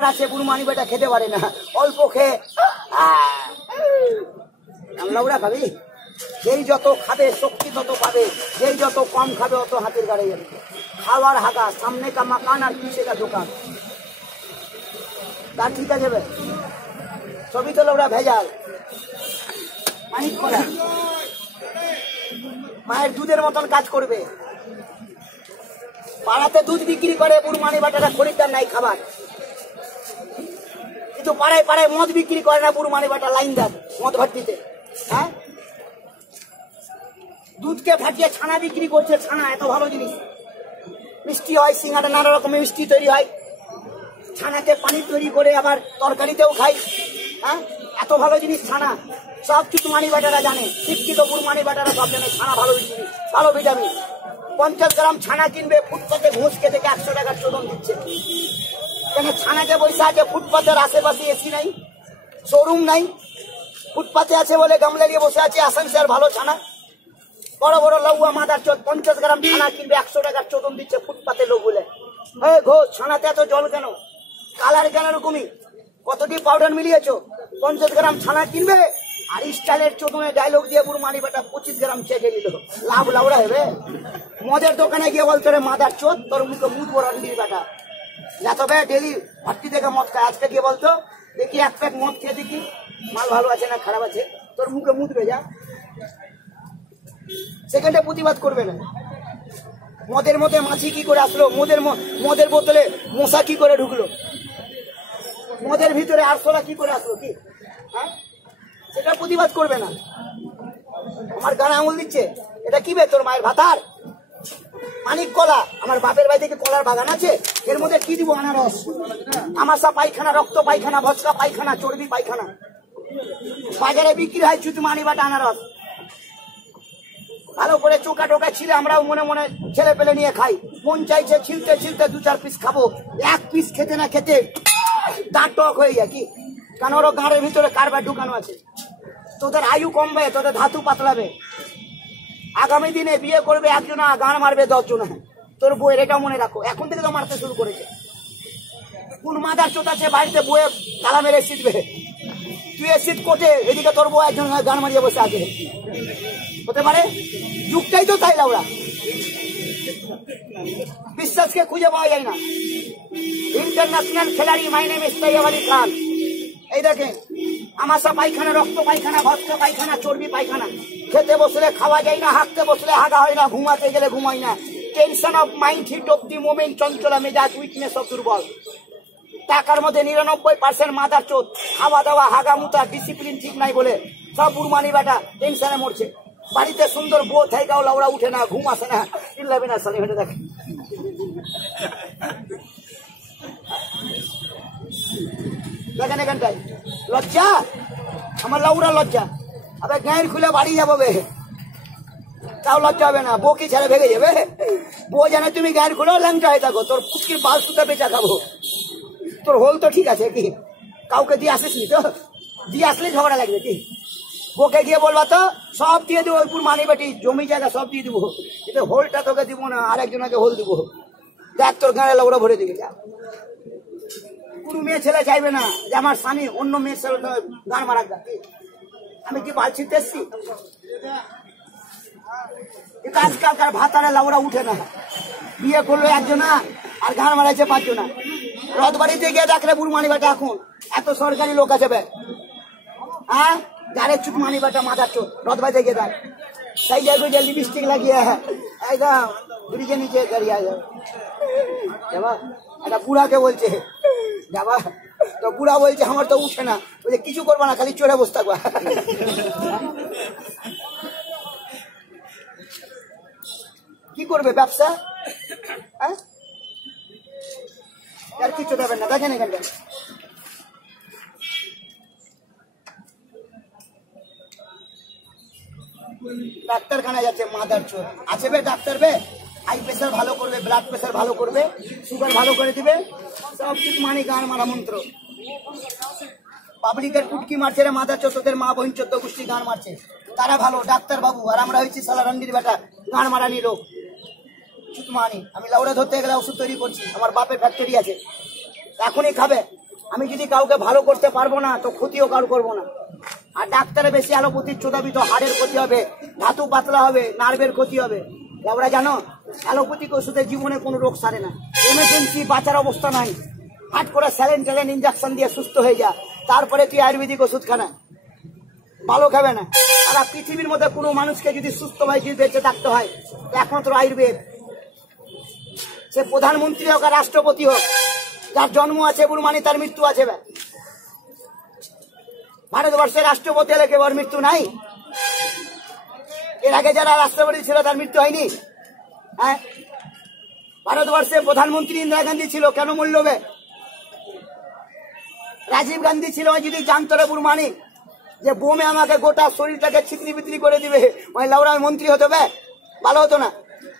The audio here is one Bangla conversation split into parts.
আছে বুড়মানি বেটা খেতে পারে না, অল্প খেয়ে লাউড়া খাবি। যেই যত খাবে শক্তি তত পাবে, যেই যত কম খাবে অত হাতের গাড়ে যাবে। খাওয়ার হাগা, সামনে কা মাকান আর পিছে কা দোকান, তা ঠিক আছে ভাই, সবই তো লাউড়া ভেজাল। মানিক করা মায়ের দুধের মতন কাজ করবে। পাড়াতে দুধ বিক্রি করে বুড়মানি বেটারা, খরিদ্দার নাই খাবার। কিন্তু পাড়ায় পাড়ায় মদ বিক্রি করে না বুড়মানি বেটা, লাইনদার মদ ভর্তিতে। হ্যাঁ, দুধকে ফাটিয়ে ছানা বিক্রি করছে। ছানা এত ভালো জিনিস, মিষ্টি হয়, সিঙ্গাটা নানা রকমের মিষ্টি তৈরি হয়। ছানাকে পানি তৈরি করে আবার তরকারিতেও খাই। হ্যাঁ, এত ভালো জিনিস ছানা, সব চুটমানি বেটারা জানে। শিক্ষিত বুড়মানি বেটারা সব জানে ছানা ভালো জিনিস, ভালো ভিটামিন। 50 গ্রাম ছানা কিনবে, ফুটপাতে ঘুষকে থেকে 100 টাকার চোদন দিচ্ছে। কেন? ছানাকে বসে আছে ফুটপাতের আশেপাশে, এসি নাই, শোরুম নাই, ফুটপাতে আছে বলে গামলা নিয়ে বসে আছে। আসানসোল ভালো ছানা, বড় বড় লাউয়া মাদার চোদ 50 গ্রাম ছানা কিনবে, 100 টাকার চোদন দিচ্ছে ফুটপাতে লোক বলে। হ্যাঁ ঘোষ, ছানাতে এত জল কেন, কালার কেন এরকমই, কতটি পাউডার মিলিয়েছো? 50 গ্রাম ছানা কিনবে আর স্টাইলের চোদনে ডায়লগ দিয়ে বুড়মানি বেটা 25 গ্রাম চেখে নিল। লাভ লাউড়া হবে। মদের দোকানে গিয়ে বলতো রে মাদার চোদ, তোর মুখে মুখ বড় বেটা, যা তবে ডেলি ভর্তি থেকে মদ খায়। আজকে গিয়ে বলতো দেখি 1 প্যাক মদ খেয়ে দেখি মাল ভালো আছে না খারাপ আছে, তোর মুখে মুদবে যা। সেকেন্ডে প্রতিবাদ করবে না। মদের মধ্যে মাছি কি করে আসলো, মদের বোতলে মশা কি করে ঢুকলো, মদের ভিতরে আরশোলা কি করে আসলো, কি হ্যাঁ, সেটা প্রতিবাদ করবে না। আমার গানে আঙুল দিচ্ছে, এটা কি বে, তোর মায়ের ভাতার মানিক কলা? আমার বাপের বাড়ি থেকে কলার বাগান আছে, এর মধ্যে কি দিব? আনারস, আমাশা পায়খানা, রক্ত পায়খানা, ভস্কা পায়খানা, চর্বি পায়খানা। বাজারে বিক্রি হয় চুটমানি বাটা আনারস। ভালো করে চোকা টোকা ছিলে আমরাও মনে মনে ছেলে পেলে নিয়ে খাই। মন চাইছে ছিলতে ছিলতে 2-4 পিস খাবো, 1 পিস খেতে না খেতে দাঁত টক হয়ে যায়। কি কারণ ওর গাঁড়ের ভিতরে কারবার ঢুকানো আছে। তোদের আয়ু কমবে, তোদের ধাতু পাতলাবে। আগামী দিনে বিয়ে করবে একজনা, গাঁড় মারবে 10 জনা। তোর বইয়ের এটা মনে রাখো, এখন থেকে তো মারতে শুরু করেছে। কোন মাদার চোদ আছে বাড়িতে বইয়ে তালা মেরে শীতবে? তুই শীত কোটে, এদিকে তোর বউ একজন গান মারিয়ে বসে আছে। হতে পারে, যুগটাই তো তাই লাউড়া। বিশ্বাসকে খুঁজে পাওয়া যায় না। International খেলাড়ি my name ইস্তাইব Ali Khan. এই দেখেন, আমাশা পায়খানা, রক্ত পায়খানা, ভস্কা পায়খানা, চর্বি পায়খানা। খেতে বসলে খাওয়া যায় না, হাঁটতে বসলে হাগা হয় না, ঘুমাতে গেলে ঘুমাই না। Tension of mind, heat of the moment, চঞ্চলা মেজাজ, উইকনেস অফ দুর্বল। টাকার মধ্যে 99% মাদার চোদ। খাওয়া দাওয়া, হাগা মুতা, ডিসিপ্লিন ঠিক নাই বলে সব বুড়মানি বেটা টেনশনে মরছে। বাড়িতে সুন্দর বউ থাইকাও লাউড়া উঠে না, ঘুম আসে না, চিল্লাবে না সালি হেঁটে দেখে। দেখেন এখানটাই লজ্জা, আমার লাউড়া লজ্জা। আবার গায়ের খুলে বাড়ি যাবো বে, তাও লজ্জা হবে না। বউ কি ছেড়ে ভেঙে যাবে? বউ জানে তুমি গায়ের খুলে ল্যাংটা হয়ে থাকো, তোর ফুটকির বাল সুতা বেচা খাবো। তোর হোল তো ঠিক আছে, কি কাউকে দিয়ে আসিস নি তো? দিয়ে আসলে ঝগড়া লাগবে কি? বউকে গিয়ে বলবা তো সব দিয়ে দেবো, ওই মানি বেটি জমি জায়গা সব দিয়ে দেবো, কিন্তু হোলটা তোকে দিব না, আরেকজনকে হোল দিব। দেখ তোর গাঁড়ে লাউড়া ভরে দিবি। কোনো মেয়ে ছেলে চাইবে না যে আমার স্বামী অন্য মেয়ের ছেলে গান মারা। আমি কি বাল ছিঁড়তে এসছি? কিন্তু আজকালকার ভাতারে লাউড়া উঠে না। বিয়ে করলো একজনা আর গান মারাইছে 5 জনা। রথবাড়িতে গিয়ে দেখলে বুড়মানি বেটা এখন এত সরকারি লোক আছে বে, হ্যাঁ, গাড়ে চুটমানি বেটা মাথার চোট। রথবাড়িতে গিয়ে দেখ, সেই জায়গায় যে লিপস্টিক লাগিয়ে একদম ব্রিজে নিচে দাঁড়িয়ে যাবা। একটা বুড়াকে বলছে যাবা, তো বুড়া বলছে আমার তো উঠে না, বলছে কিছু করবা না, খালি চড়ে বসে থাকবা। কি করবে ব্যবসা? হ্যাঁ, আর কিছু দেবেন না। দেখেন এখানটা ডাক্তারখানা যাচ্ছে মাদার চোদ আছে বে। ডাক্তার বে হাই প্রেশার ভালো করবে, ব্লাড প্রেশার ভালো করবে, সুগার ভালো করে দিবে, সব কিছু মানে গান মারা মন্ত্র। পাবলিকের কুটকি মারছে রে মাদার চোদ, তোদের মা বোন 14 গোষ্ঠী গান মারছে, তারা ভালো ডাক্তার বাবু, আর আমরা হয়েছি সালা রন্ডির বেটা গান মারানি লোক। চুতমানি আমি লাউড়া ধরতে গেলে ওষুধ তৈরি করছি, আমার বাপের ফ্যাক্টরি আছে, এখনই খাবে আমি যদি কাউকে ভালো করতে পারবো না তো ক্ষতিও কারো করবো না। আর ডাক্তারে বেশি অ্যালোপ্যাথির চোদাবি তো হাড়ের ক্ষতি হবে, ধাতু পাতলা হবে, নার্ভের ক্ষতি হবে। ওরা জানো অ্যালোপ্যাথিক ওষুধের জীবনে কোনো রোগ সারে না। এমার্জেন্সি বাঁচার অবস্থা নাই, হাট করে স্যালাইন ট্যালাইন ইঞ্জেকশন দিয়ে সুস্থ হয়ে যা, তারপরে তুই আয়ুর্বেদিক ওষুধ খানা ভালো খাবে না। আর পৃথিবীর মধ্যে কোনো মানুষকে যদি সুস্থভাবে যদি বেঁচে থাকতে হয় একমাত্র আয়ুর্বেদ। সে প্রধানমন্ত্রী হোক আর রাষ্ট্রপতি হোক, যার জন্ম আছে বুড়মানি তার মৃত্যু আছে। ভারতবর্ষের রাষ্ট্রপতি হলে কেবল মৃত্যু নাই? এর আগে যারা রাষ্ট্রপতি ছিল তার মৃত্যু হয়নি? হ্যাঁ, ভারতবর্ষের প্রধানমন্ত্রী ইন্দিরা গান্ধী ছিল, কেন মূল্য হবে? রাজীব গান্ধী ছিল, যদি জানতো রে বুড়মানি যে বোমে আমাকে গোটা শরীরটাকে ছিতরি বিতরি করে দিবে, ওই লাউড়া মন্ত্রী হতে হবে? ভালো হতো না?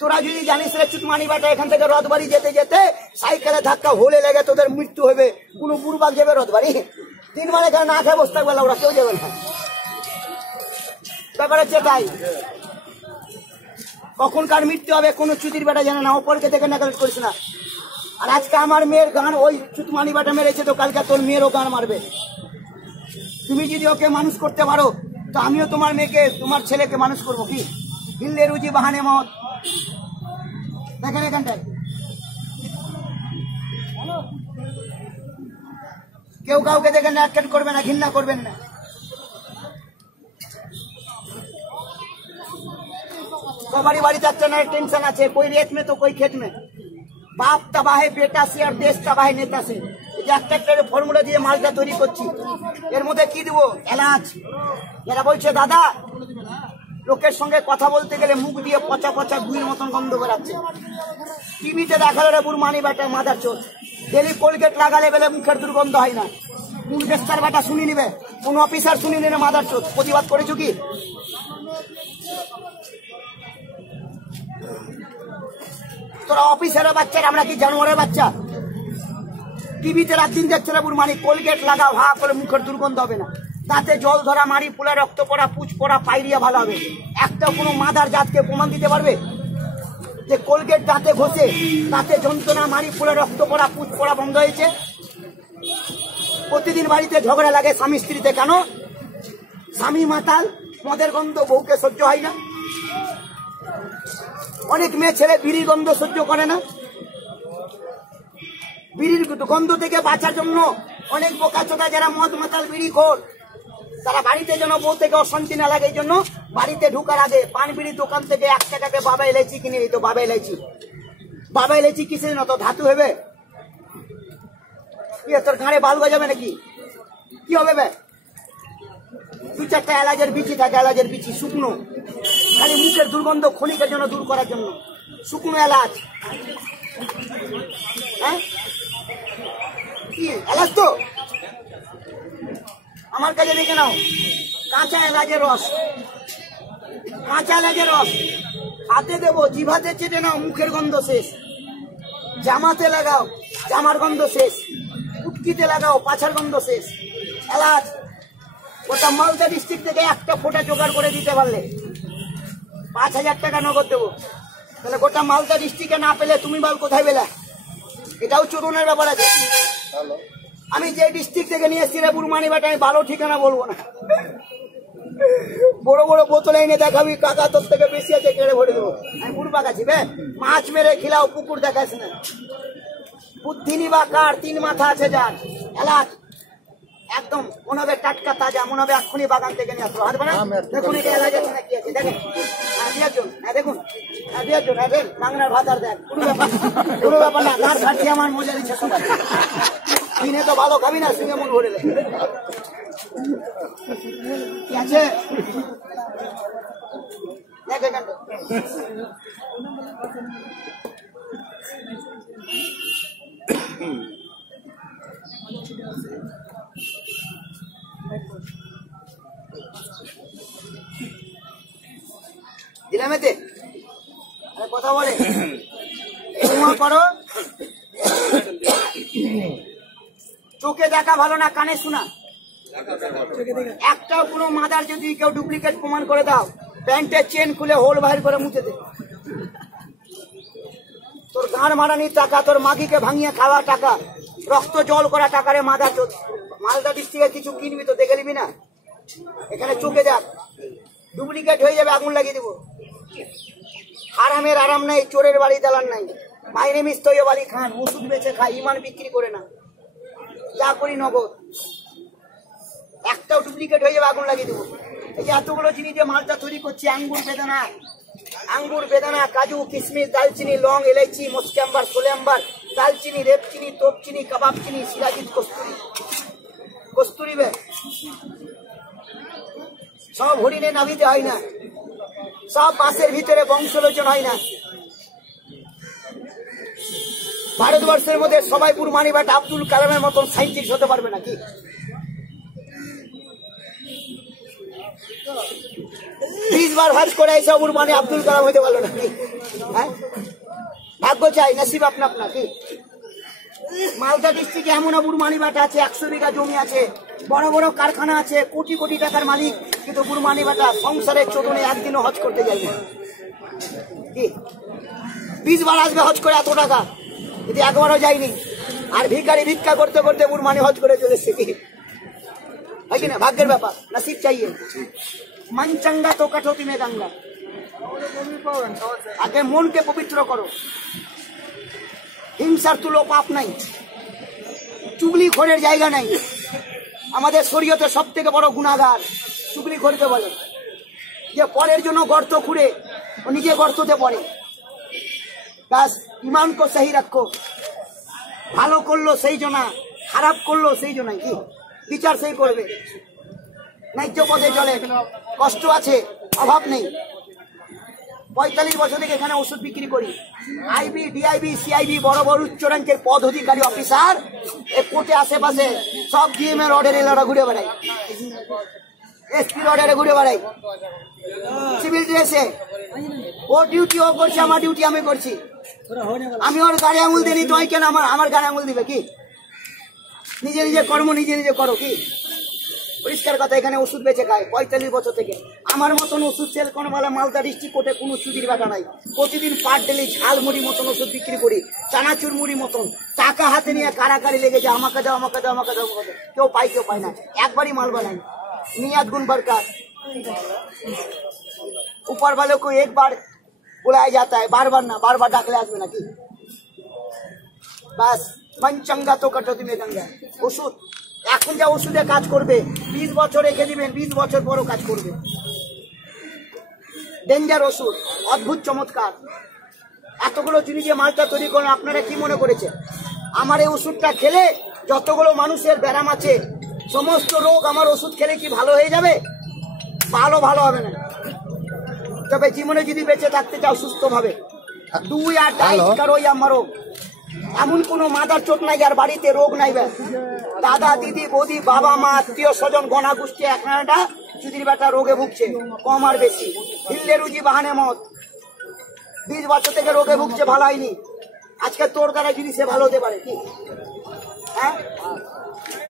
তোরা যদি জানিস রে চুতমানি বাটা এখান থেকে রথবাড়ি যেতে যেতে সাইকেলে ধাক্কা হলে লেগে তোদের মৃত্যু হবে, কোনো বুড়বাগ যাবে রথবাড়ি? 3 মাস এখানে না খেয়ে বসে থাকবে লাউড়া, কেউ যাবে না। ব্যাপার হচ্ছে তাই, কখন কার মৃত্যু হবে কোনো চুতির বেটা জানে না, অপরকে থেকে নেগলেক্ট করিস না। আর আজকে আমার মেয়ের গান ওই চুতমানি বাটা মেরেছে, তো কালকে তোর মেয়েরও গান মারবে। তুমি যদি ওকে মানুষ করতে পারো তো আমিও তোমার মেয়েকে তোমার ছেলেকে মানুষ করবো। কি হিল্লে রুজি বাহানে মত দেখেন এখানটায় কেউ কাউকে দেখে অ্যাটেন্ড করবে না, ঘৃণা করবেন না। সবারই বাড়িতে একটা না টেনশন আছে, কই রেত মে তো কই খেত মে, বাপ তাবাহে বেটা সে আর দেশ তাবাহে নেতা সে। একটা একটা ফর্মুলা দিয়ে মালটা তৈরি করছি, এর মধ্যে কি দিব? এলাচ। এরা বলছে দাদা লোকের সঙ্গে কথা বলতে গেলে মুখ দিয়ে পচা পচা গুইয়ের মতন গন্ধ বেরাচ্ছে। টিভিতে দেখালো রে বুড়মানি বেটা মাদার চোখ, ডেলি কোলগেট লাগালে বেলে মুখের দুর্গন্ধ হয় না। কোন বেস্তার বেটা শুনি নিবে, কোন অফিসার শুনি নিবে মাদার চোখ? প্রতিবাদ করেছো কি? তোরা অফিসারের বাচ্চারা, আমরা কি জানোয়ারের বাচ্চা? টিভিতে রাত দিন দেখছে না বুড়মানি কোলগেট লাগাও, হা করে মুখের দুর্গন্ধ হবে না, দাঁতে জল ধরা, মারি ফুলে রক্ত পড়া, পুচ পড়া, পাইরিয়া ভালো হবে। একটা কোনো মাদার জাতকে প্রমাণ দিতে পারবে যে কোলগেট দাঁতে ঘষে দাঁতে যন্ত্রণা, মারি ফুলে রক্ত পড়া, পুচ পড়া বন্ধ হয়েছে? প্রতিদিন বাড়িতে ঝগড়া লাগে স্বামী স্ত্রীতে, কেন? স্বামী মাতাল, মদের গন্ধ বউকে সহ্য হয় না। অনেক মেয়ে ছেলে বিড়ির গন্ধ সহ্য করে না। বিড়ির গন্ধ থেকে বাঁচার জন্য অনেক বোকাচোদা যারা মদ মাতাল বিড়ি খোর, তারা বাড়িতে যেন বউ থেকে অশান্তি না লাগে এই জন্য বাড়িতে ঢুকার আগে পান বিড়ির দোকান থেকে 1 টাকাতে বাবা এলাইচি কিনে নিত। বাবা এলাইচি, বাবা এলাইচি কিসের না তো ধাতু হবে? কি তোর ঘাড়ে বাল বাজাবে নাকি? কি হবে বে? 2-4টা এলাচের বিচি থাকে, এলাচের বিচি শুকনো, খালি মুখের দুর্গন্ধ ক্ষণিকের জন্য দূর করার জন্য শুকনো এলাচ। হ্যাঁ, কি এলাচ তো আমার কাছে দেখে নাও, কাঁচা এলাচের রস, কাঁচা এলাচের রস হাতে দেবো, জিভাতে চেটে নাও, মুখের গন্ধ শেষ। জামাতে লাগাও, জামার গন্ধ শেষ। উটকিতে লাগাও, পাছার গন্ধ শেষ। এলাচ গোটা মালদা ডিস্ট্রিক্ট থেকে একটা ফোঁটা জোগাড় করে দিতে পারলে 5,000 টাকা নগদ দেবো। তাহলে গোটা মালদা ডিস্ট্রিক্টে না পেলে তুমি বাল কোথায় পেলে? এটাও চোদনের ব্যাপার আছে। আমি যে ডিস্ট্রিক্ট থেকে নিয়ে এসেছি রে বুড়মানি বেটা, আমি ভালো ঠিকানা বলবো না। বড় বড় বোতলে এনে দেখাবি কাকা তোর থেকে বেশি আছে, কেড়ে ভরে দেবো। আমি বুড়বাক আছি বে, মাছ মেরে খিলাও, পুকুর দেখাস না। বুদ্ধি নিবা কার, 3 মাথা আছে যার। এলাচ একদম মনে হবে টাটকা তাজা, মনে হবে এক্ষুনি বাগান থেকে নিয়ে আসলো। দেখুন এটা এলাচ আছে নাকি আছে দেখেন। দেখুন বাংলার ভাতার দেখ, কোনো ব্যাপার না। তার খাচ্ছি আমার মজা দিচ্ছে সবাই। কিনে তো ভালো খাবি না, সঙ্গে মন ভরে দেয়। কি আছে দেখ এখানটা। দিলাম এতে কথা বলে করো। চোখে দেখা ভালো না, কানে শোনা। একটাও কোনো মাদার যদি কেউ ডুপ্লিকেট প্রমাণ করে দাও, প্যান্টের চেন খুলে হোল বাহির করে মুছে দে। তোর গাঁড় মারানির টাকা, তোর মাগিকে ভাঙিয়ে খাওয়া টাকা রক্ত জল করা টাকারে মালদা ডিস্ট্রিক্টে কিছু কিনবি তো দেখে নিবি না, এখানে চোখে দেখ, ডুপ্লিকেট হয়ে যাবে, আগুন লাগিয়ে দেবো। হারামের আরাম নাই, চোরের বাড়ি দালান নাই। মাইনে মিস্তৈয় বাড়ি খান, ওষুধ বেচে খাই, ইমান বিক্রি করে না, যা করি নগদ। একটাও ডুপ্লিকেট হয়ে যাবে, আগুন লাগিয়ে দেবো। এই যে এতগুলো জিনিস দিয়ে মালটা তৈরি করছি, আঙ্গুর বেদানা, কাজু, কিশমিশ, দালচিনি, লং, এলাইচি, মস্কাম্বার, সোলেম্বার, দালচিনি, রেপচিনি, তোপচিনি, কাবাব চিনি, সিরাজিৎ, কস্তুরি বে সব হরিণে নাভিতে হয় না, সব বাসের ভিতরে বংশলোচন হয় না। ভারতবর্ষের মধ্যে সবাই বুরমানি বাট আব্দুল কালামের মতন সাইন্টিস্ট হতে পারবে নাকি? 20 বার হজ করে এইসব বুরমানি আব্দুল কালাম হতে পারলো নাকি? হ্যাঁ, ভাগ্য চাই, নসিব আপনা আপনা কি? মালদা ডিস্ট্রিক্টে এমন বুরমানি বাট আছে, 100 বিঘা জমি আছে, বড় বড় কারখানা আছে, কোটি কোটি টাকার মালিক, কিন্তু বুরমানি বাটা সংসারের চোদনে একদিনও হজ করতে যায়নি। কি 20 বার আসবে হজ করে এত টাকা, যদি একবারও যায়নি। আর ভিখারি ভিক্ষা করতে করতে বুরমানি হজ করে চলেছে। কি হয় কিনা? ভাগ্যের ব্যাপার, নসিব চাইয়ে। मन चंगा तो कटौती में गंगा। আগে মনকে পবিত্র করো, হিংসার তুলো পাপ নাই, চুগলিখোরের জায়গা নাই। আমাদের শরীয়তে সব থেকে বড় গুনাহগার চুগলিখোরকে বলে, যে পরের জন্য গর্ত খুঁড়ে ও নিজে গর্ততে পড়ে। ব্যাস, ইমানকে সহি রাখো। ভালো করলো সেই জনা, খারাপ করলো সেই জনাই, কি বিচার সেই করবে। ন্যায্য পথে চলে, কষ্ট আছে, অভাব নেই। 45 বছর থেকে এখানে ওষুধ বিক্রি করি। আইবি, ডিআইবি, সিআইবি, বড় বড় উচ্চ র্যাঙ্কের পদ অধিকারী অফিসার কোর্টে আশেপাশে সব ডিএমএ রডের এলাকা ঘুরে বেড়াই, এসপি রডের ঘুরে বেড়াই, সিভিল ড্রেসে। ও ডিউটি ও করছে, আমার ডিউটি আমি করছি। আমি ওর গাড়ি আঙুল দিই, তুই কেন আমার গাড়ি আঙুল দিবে? কি নিজে নিজে কর্ম নিজে নিজে করো। কি পরিষ্কার কথা, এখানে ওষুধ বেচে খায় 45 বছর থেকে। আমার মতন ওষুধ সেল কোন বলে মালদা ডিস্ট্রিক্ট কোর্টে কোনো চুদির ব্যাটা নাই। প্রতিদিন পার ডেলি ঝাল মুড়ি মতন ওষুধ বিক্রি করি, চানাচুর মুড়ি মতন। টাকা হাতে নিয়ে কারাকারি লেগে যায়, আমাকে দাও আমাকে দাও আমাকে দাও, কেউ পায় না। একবারই মাল বানাই, নিয়াত গুণ बरकत। ऊपर वाले को एक बार बुलाया जाता है, बार बार ना, बार बार डाकले আসবে নাকি? বাস, मन चंगा तो कटौती में गंगा। ওষুধ এখন যা ওষুধে কাজ করবে, 20 বছর রেখে দিবেন, 20 বছর পরও কাজ করবে। ডেঞ্জার ওষুধ, অদ্ভুত চমৎকার। এতগুলো জিনিস দিয়ে মালটা তৈরি করেন, আপনারা কি মনে করেছে আমার এই ওষুধটা খেলে যতগুলো মানুষের ব্যারাম আছে সমস্ত রোগ আমার ওষুধ খেলে কি ভালো হয়ে যাবে? ভালো হবে না। তবে জীবনে যদি বেঁচে থাকতে চাও সুস্থ ভাবে, 2 আর 2.5 কারো আমারও এমন কোনো মাদার চোট নাই যার বাড়িতে রোগ নাই। দাদা, দিদি, বৌদি, বাবা, মা, আত্মীয় স্বজন, গণা গোষ্ঠী একটা চুদির বেটা রোগে ভুগছে, কম আর বেশি। হিল্লে রুজি বাহানে মত, 20 বছর থেকে রোগে ভুগছে, ভালো হয়নি। আজকে তোর দ্বারা যদি সে ভালো হতে পারে, কি হ্যাঁ?